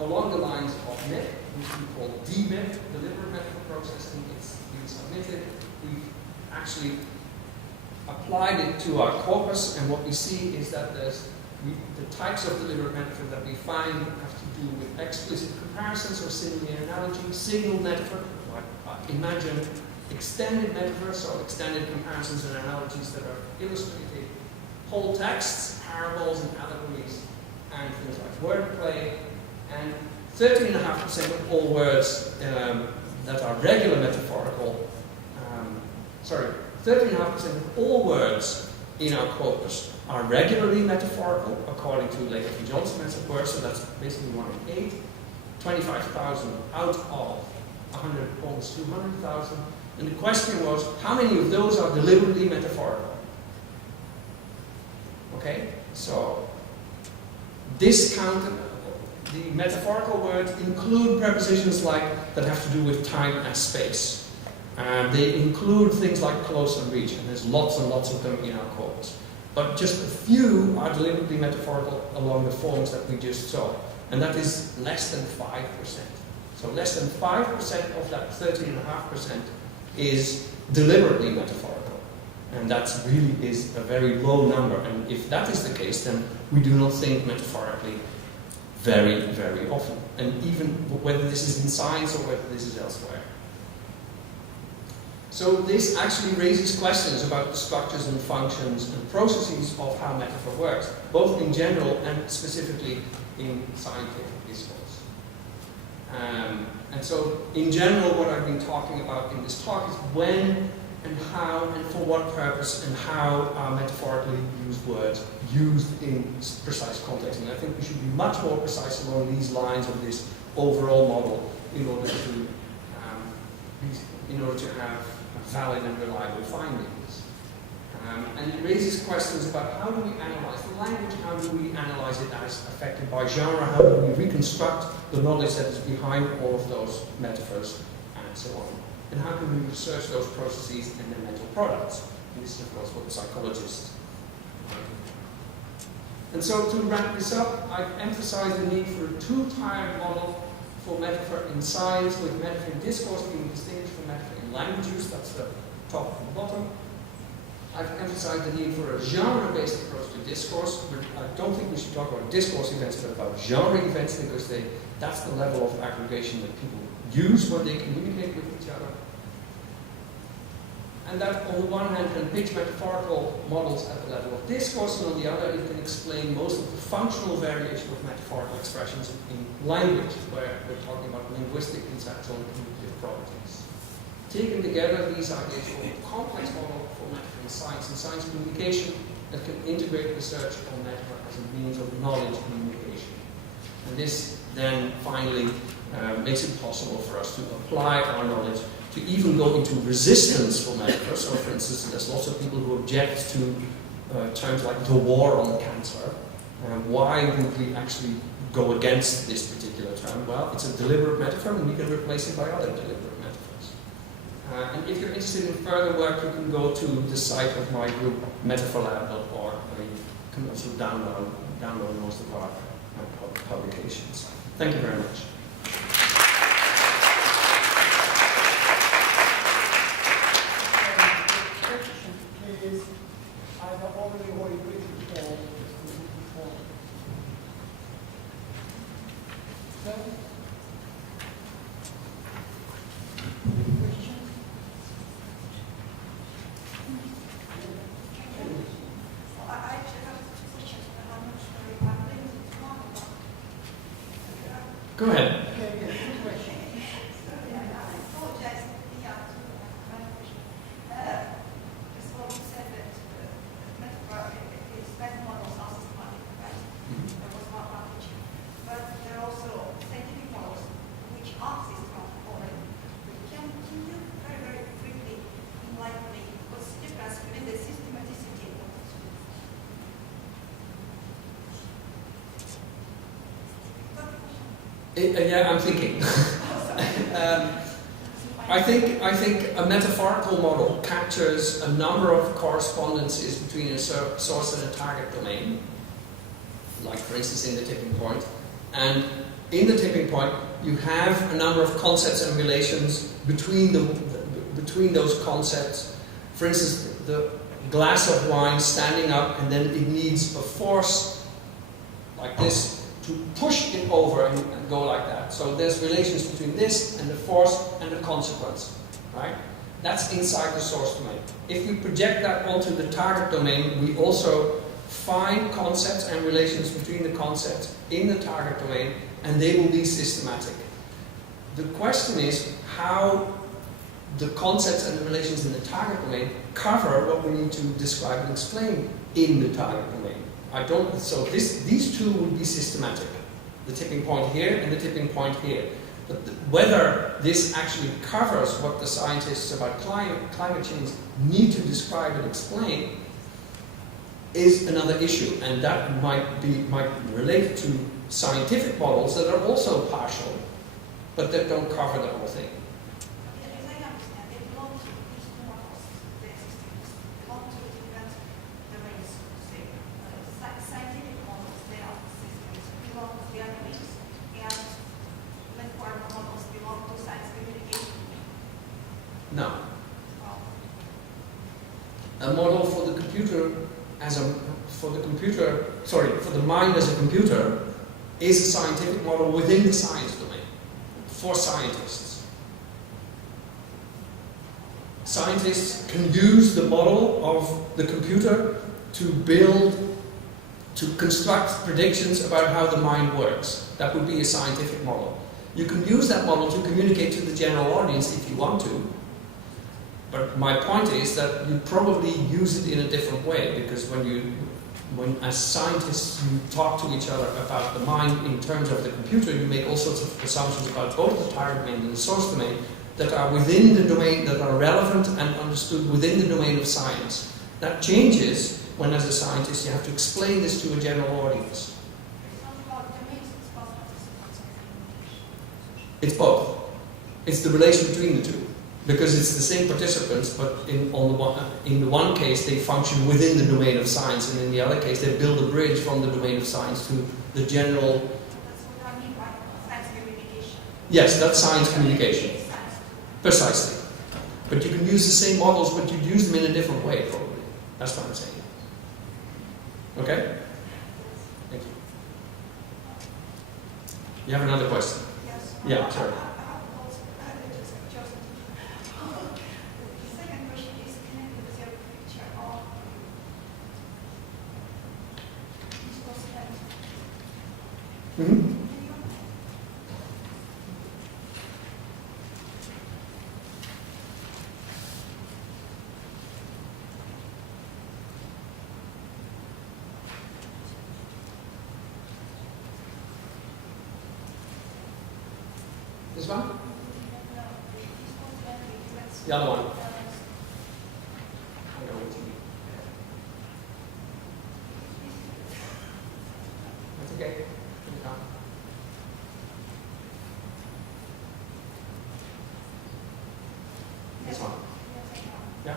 along the lines of MIP, which we call DMIP, deliberate metaphor processing. It's been submitted. We've actually applied it to our corpus, and what we see is that the types of deliberate metaphor that we find have to do with explicit comparisons or similar analogy, signal metaphor, like imagine extended metaphors, so extended comparisons and analogies that are illustrated, whole texts, parables and allegories, and things like wordplay, and 13.5% of all words that are regular metaphorical, 13.5% of all words in our corpus are regularly metaphorical, according to Leckie and Johnson, as it were, so that's basically 1 in 8. 25,000 out of almost 200,000. And the question was, how many of those are deliberately metaphorical? Okay, so discounted, the metaphorical words include prepositions like that have to do with time and space. They include things like close and reach, and there's lots and lots of them in our corpus. But just a few are deliberately metaphorical along the forms that we just saw, and that is less than 5%. So less than 5% of that 13.5% is deliberately metaphorical. And that really is a very low number. And if that is the case, then we do not think metaphorically very, very often. And even whether this is in science or whether this is elsewhere. So this actually raises questions about the structures and functions and processes of how metaphor works, both in general and specifically in scientific discourse. And so, in general, what I've been talking about in this talk is when and how and for what purpose and how are metaphorically used words used in precise context. And I think we should be much more precise along these lines of this overall model in order to have valid and reliable findings. And it raises questions about how do we analyze the language, how do we analyze it as affected by genre, how do we reconstruct the knowledge that is behind all of those metaphors, and so on. And how can we research those processes and their mental products? And this is, of course, what psychologists do. And so to wrap this up, I've emphasized the need for a two-tiered model for metaphor in science, with metaphor in discourse being distinguished from metaphor in language use. That's the top and bottom. I've emphasized the need for a genre-based approach to discourse. I don't think we should talk about discourse events, but about genre events, because that's the level of aggregation that people use when they communicate with each other. And that, on the one hand, can pitch metaphorical models at the level of discourse, and on the other, it can explain most of the functional variation of metaphorical expressions in language, where we're talking about linguistic, conceptual, and communicative properties. Taken together, these ideas form a complex model for metaphor in science and science communication that can integrate research on metaphor as a means of knowledge communication. And this then finally makes it possible for us to apply our knowledge to even go into resistance for metaphor. So, for instance, there's lots of people who object to terms like the war on cancer. Why would we actually go against this particular term? Well, it's a deliberate metaphor, and we can replace it by other deliberate metaphors. And if you're interested in further work, you can go to the site of my group, metaphorlab.org, where you can also download most of our publications. Thank you very much. Go ahead. Yeah, I'm thinking. I think a metaphorical model captures a number of correspondences between a source and a target domain, like for instance in the tipping point. And in the tipping point, you have a number of concepts and relations between those concepts. For instance, the glass of wine standing up, and then it needs a force like this to push it over and go like that. So there's relations between this and the force and the consequence, right? That's inside the source domain. If we project that onto the target domain, we also find concepts and relations between the concepts in the target domain, and they will be systematic. The question is how the concepts and the relations in the target domain cover what we need to describe and explain in the target domain. So these two would be systematic. The tipping point here and the tipping point here. But whether this actually covers what the scientists about climate change need to describe and explain is another issue. And that might relate to scientific models that are also partial, but that don't cover the whole thing. No. A model for the computer for the mind as a computer is a scientific model within the science domain for scientists. scientists can use the model of the computer to construct predictions about how the mind works. That would be a scientific model. You can use that model to communicate to the general audience if you want to, but my point is that you probably use it in a different way, because when as scientists you talk to each other about the mind in terms of the computer, you make all sorts of assumptions about both the target domain and the source domain that are within the domain, that are relevant and understood within the domain of science. That changes when, as a scientist, you have to explain this to a general audience. It's both. It's the relation between the two. Because it's the same participants, but in the one case they function within the domain of science, and in the other case they build a bridge from the domain of science to the general... That's what I mean by science communication. Yes, that's science communication. Precisely. But you can use the same models, but you use them in a different way, probably. That's what I'm saying. Okay? Thank you. You have another question? Yes. Yeah, sorry. Mm-hmm. This one? The other one? I know what you mean. That's okay. This one. Yeah.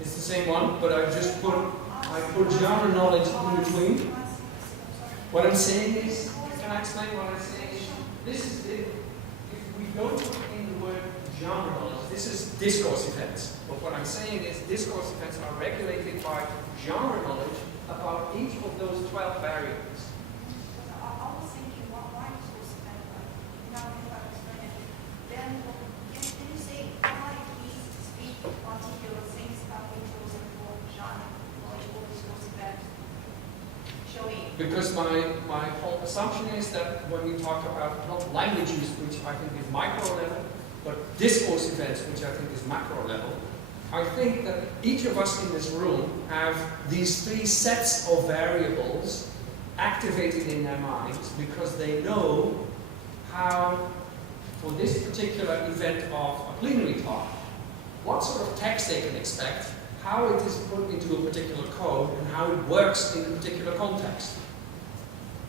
It's the same one, but I put genre knowledge in between. What I'm saying is, can I explain what I'm saying? This is it. If we don't put in the word genre knowledge, this is discourse events. But what I'm saying is, discourse events are regulated by genre knowledge about each of those 12 variables. I was thinking, why discourse event? Now if I explain it, then can you say why we speak particular things that we chosen for genre knowledge or discourse event? Showing. Because my whole assumption is that when we talk about not language use, which I think is micro level, but discourse events, which I think is macro level, I think that each of us in this room have these three sets of variables activated in their minds because they know how, for this particular event of a plenary talk, what sort of text they can expect, how it is put into a particular code, and how it works in a particular context.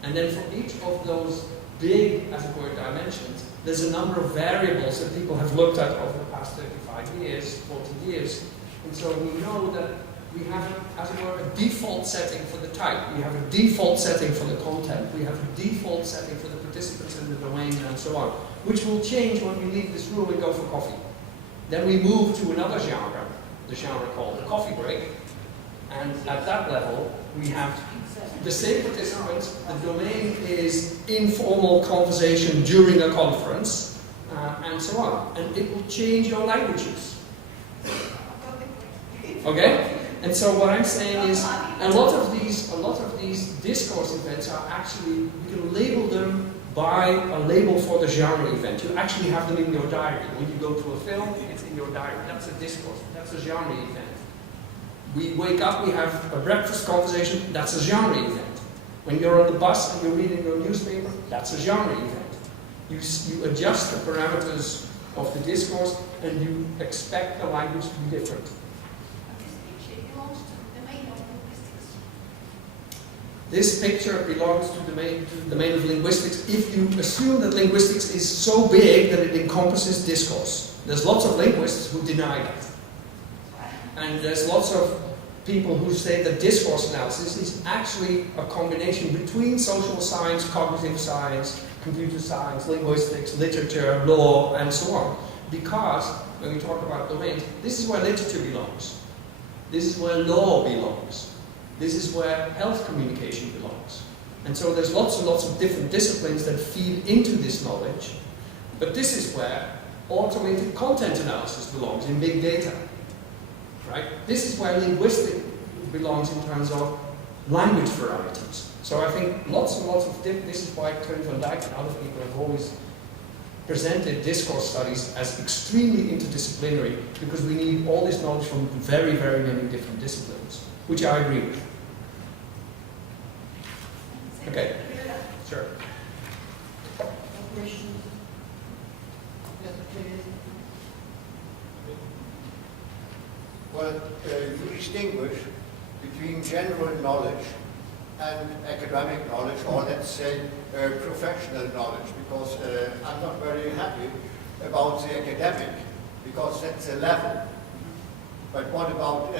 And then for each of those big, as it were, dimensions, there's a number of variables that people have looked at over the past 35 years, 40 years. And so we know that we have, as it were, a default setting for the type. We have a default setting for the content. We have a default setting for the participants in the domain and so on, which will change when we leave this room and go for coffee. Then we move to another genre, the genre called the coffee break. And at that level, we have the same participants. The domain is informal conversation during a conference, and so on. And it will change your language use. Okay? And so what I'm saying is, a lot of these discourse events are actually, you can label them by a label for the genre event. You actually have them in your diary. When you go to a film, it's in your diary. That's a discourse. That's a genre event. We wake up, we have a breakfast conversation, that's a genre event. When you're on the bus and you're reading your newspaper, that's a genre event. You adjust the parameters of the discourse and you expect the language to be different. This picture belongs to the domain of linguistics if you assume that linguistics is so big that it encompasses discourse. There's lots of linguists who deny that. And there's lots of people who say that discourse analysis is actually a combination between social science, cognitive science, computer science, linguistics, literature, law, and so on. Because when we talk about domains, this is where literature belongs. This is where law belongs. This is where health communication belongs. And so there's lots and lots of different disciplines that feed into this knowledge. But this is where automated content analysis belongs, in big data. Right? This is where linguistics belongs in terms of language varieties. So I think lots and lots of this is why Tony van Dijk and other people have always presented discourse studies as extremely interdisciplinary, because we need all this knowledge from very, very many different disciplines, which I agree with. Okay, sure. Well, you distinguish between general knowledge and academic knowledge, or let's say professional knowledge, because I'm not very happy about the academic, because that's a level. But what about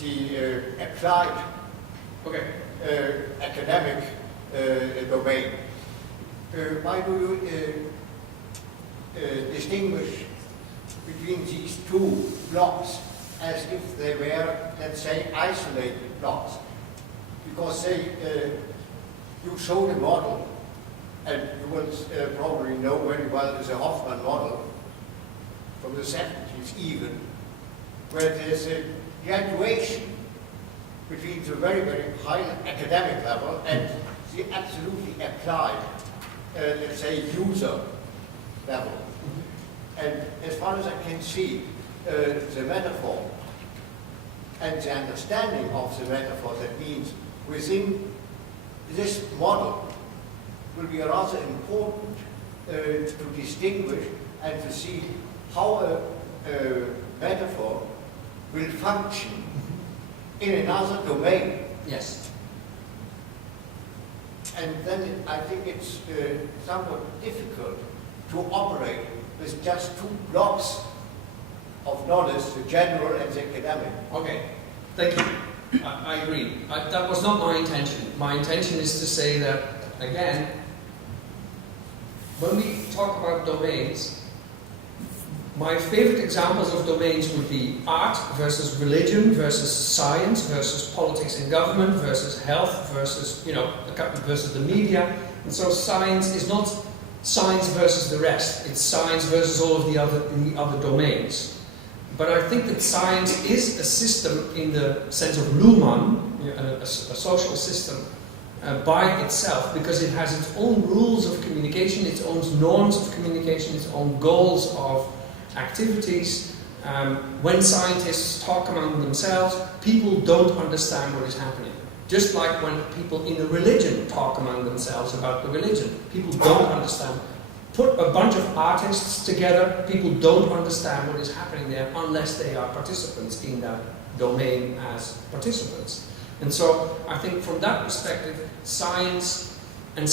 the applied academic domain? Why do you distinguish between these two blocks as if they were, let's say, isolated blocks? Because say you showed a model, and you will probably know very well the Hoffman model from the 70s even, where there's a graduation between the very, very high academic level and the absolutely applied, let's say, user level. And as far as I can see, the metaphor and the understanding of the metaphor, that means within this model, will be rather important to distinguish and to see how a metaphor will function in another domain. Yes. And then I think it's somewhat difficult to operate with just two blocks of knowledge, the general and the academic. Okay, thank you. I agree. That was not my intention. My intention is to say that, again, when we talk about domains, my favorite examples of domains would be art versus religion versus science versus politics and government versus health versus, versus the media. And so science is not science versus the rest. It's science versus all of the other domains. But I think that science is a system in the sense of Luhmann, a social system by itself, because it has its own rules of communication, its own norms of communication, its own goals of activities. When scientists talk among themselves, people don't understand what is happening. Just like when people in a religion talk among themselves about the religion, people don't understand. Put a bunch of artists together, people don't understand what is happening there unless they are participants in that domain as participants. And so I think from that perspective, science and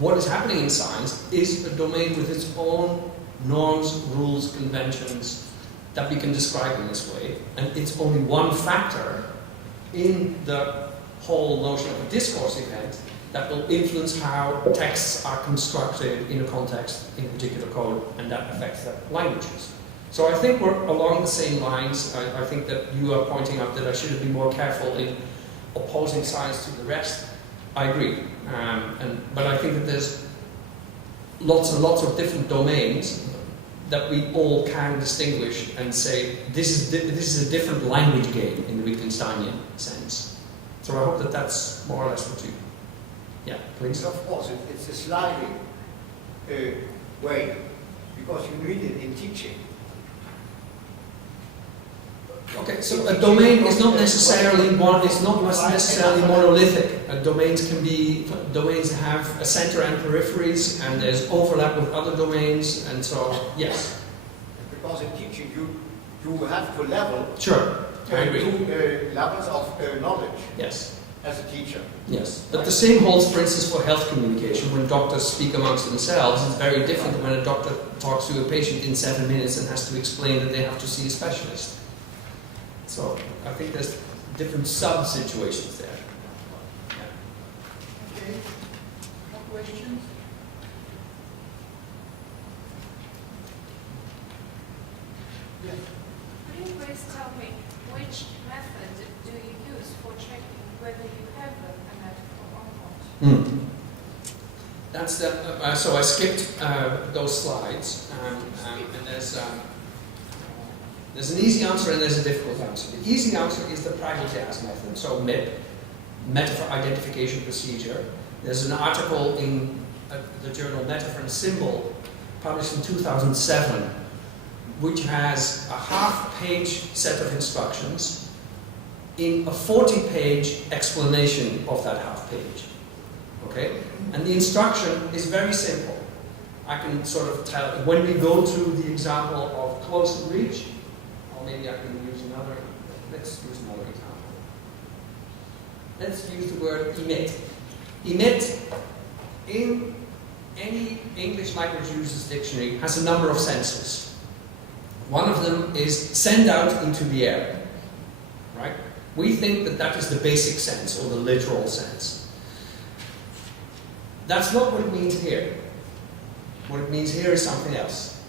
what is happening in science is a domain with its own norms, rules, conventions that we can describe in this way. And it's only one factor in the whole notion of a discourse event that will influence how texts are constructed in a context, in a particular code, and that affects the languages. So I think we're along the same lines. I think that you are pointing out that I should have been more careful in opposing science to the rest. I agree. But I think that there's lots and lots of different domains that we all can distinguish and say, this is a different language game in the Wittgensteinian sense. So I hope that that's more or less what you... Yeah, please. Of course, it's a sliding way, because you need it in teaching. Okay, so a domain is not necessarily necessarily monolithic. Domains have a center and peripheries, and there's overlap with other domains, and so yes. Because in teaching you have to level. Sure, I agree. Two levels of knowledge. Yes. As a teacher. Yes, but the same holds, for instance, for health communication. When doctors speak amongst themselves, it's very different than when a doctor talks to a patient in 7 minutes and has to explain that they have to see a specialist. So I think there's different sub-situations there. Okay. More questions? Yes. Could you please tell me which method do you use for checking whether you have a metaphor or not? That's the, so I skipped those slides, and there's an easy answer and there's a difficult answer. The easy answer is the pragmatic method, so MIP, Metaphor Identification Procedure. There's an article in the journal Metaphor and Symbol, published in 2007, which has a half-page set of instructions in a 40-page explanation of that half-page. Okay? And the instruction is very simple. I can sort of tell, when we go through the example of close and reach, or maybe I can use another, let's use another example. Let's use the word emit. Emit, in any English language users dictionary, has a number of senses. One of them is send out into the air, right? We think that that is the basic sense, or the literal sense. That's not what it means here. What it means here is something else,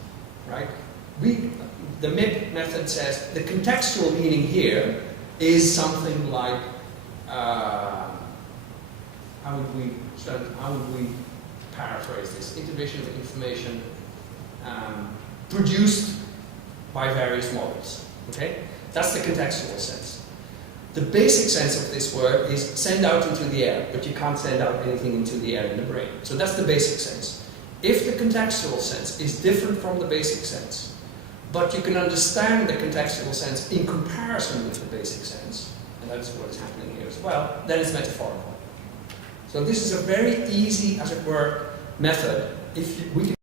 right? The MIP method says the contextual meaning here is something like, how would we paraphrase this? Division of information produced by various models. Okay? That's the contextual sense. The basic sense of this word is send out into the air, but you can't send out anything into the air in the brain. So that's the basic sense. If the contextual sense is different from the basic sense, but you can understand the contextual sense in comparison with the basic sense, and that's what is happening here as well, then it's metaphorical. So this is a very easy, as it were, method. If we can